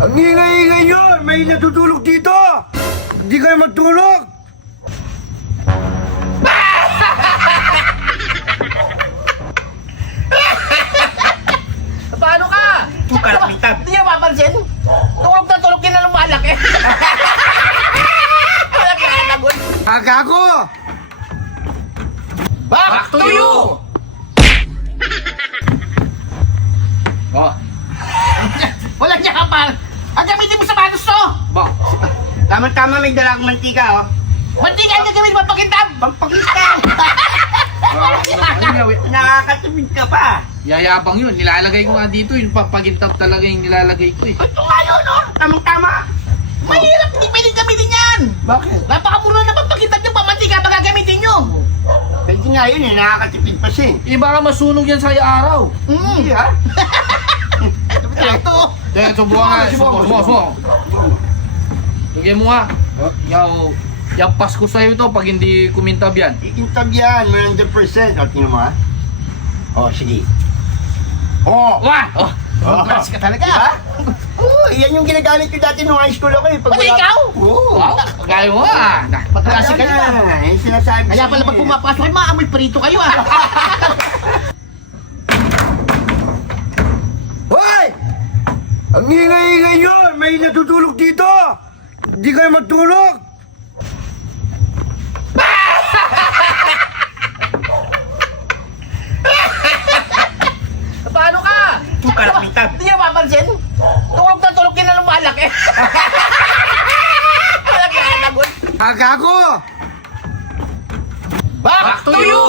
Ang ingay-ingay nyo! May natutulog dito! Hindi kayo magtulog! Paano ka? Kalapitan. Hindi niya mapansin? Tulog na tulog din na lumalaki. Wala ka nagun. Agago! Back to you! Oh. Wala niya kapal. Ang gamitin mo sa manos to. Bo. Tama-tama may dala akong mantika, oh. Mantika niya gamitin pampakintab. Pampakitan! Nakakatubig ka pa. Yayabang yun. Nilalagay ko nga dito. Yung papagintab talaga yung nilalagay ko eh. Ito nga yun, no? Tamang-tama. Mahirap, hindi pwedeng gamitin yan. Bakit? Napakamura na pampakintab yung pamantika pa gagamitin nyo. Pwede nga yun eh, nakakatipid pa siya eh. Iba ka masunog yan sa araw. Hindi ha? Ito. Kaya subukan nga. Subukan. Lagyan mo nga. Yung Pasko sa'yo to pag hindi kumintab yan. Ikintab yan, 100%. O, tingnan mo ha. O, sige. O! Wah! Oh, klase ka talaga. Diba? Oo, yan yung ginagamit ko dati nung high school ako eh. Pati ikaw? Oo. Wow! Kaya mo ah! Magklase ka na. Yung sinasabi Kaya sa'yo pala pag eh. pumapasok, ay maamoy prito kayo ah. Hoy! Ang ingay-ingay nyo! May natutulog dito! Hindi kayo magtulog! Paano ka? Kalapitan. Hindi niya mapansin? Tulog na tulog din na lumalaki. Wala ka nagun. Agago! Back to you!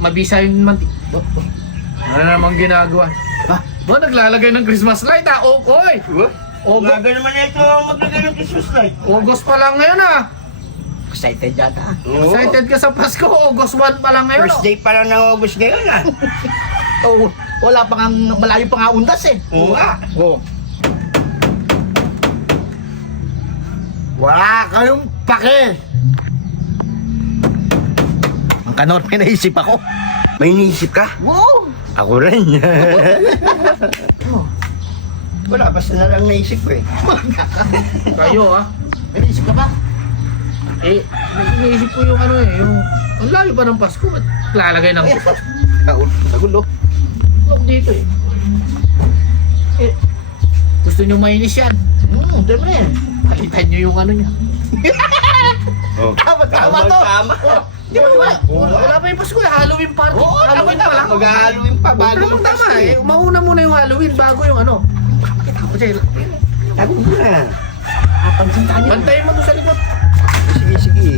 Mabisa yung mantik. Ano namang ginagawa? Ha? Ba, naglalagay ng Christmas light ah? Oy! Umaga naman ito maglagay ng Christmas light. August pa lang ngayon ah! Excited yata. Oo. Excited ka sa Pasko? August 1 pa lang ngayon. First day pa lang ng August ngayon ah. Oh, wala pa nga, malayo pa nga undas eh. Oo nga. Oh. Wala kayong pake! Ang kanor, may naisip ako. May iniisip ka? Wow! Ako rin. Wala, basta na lang naisip ko eh. Kayo ah. May naisip ka ba? Eh, naisip ko yung ano eh, yung... Ang layo pa ng Pasko, at lalagay ng Nagulo. Look dito eh. Eh, gusto nyo mainis yan? Diyan mo na yan. Palitan nyo yung ano niya. Oh. Tama to. Tama. Di ba wala pa yung Pasko eh, Halloween party. Oo, Halloween pa lang. Mag-Halloween pa bago Pero ang tama Pasko eh, mauna muna yung Halloween bago yung ano. Kasi, Tago mo na. Pansin tayo. bantayin mo to sa likod. Sige, sige.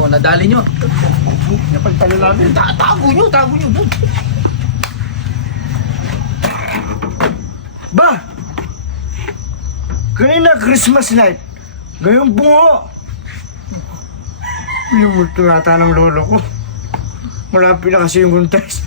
Oh, nadali nyo. Napagtalo namin. Tago nyo doon. Ba! Kanina Christmas light. Ngayong bungo. Pinumulto nata ng lolo ko. Malapit na kasi yung guntas.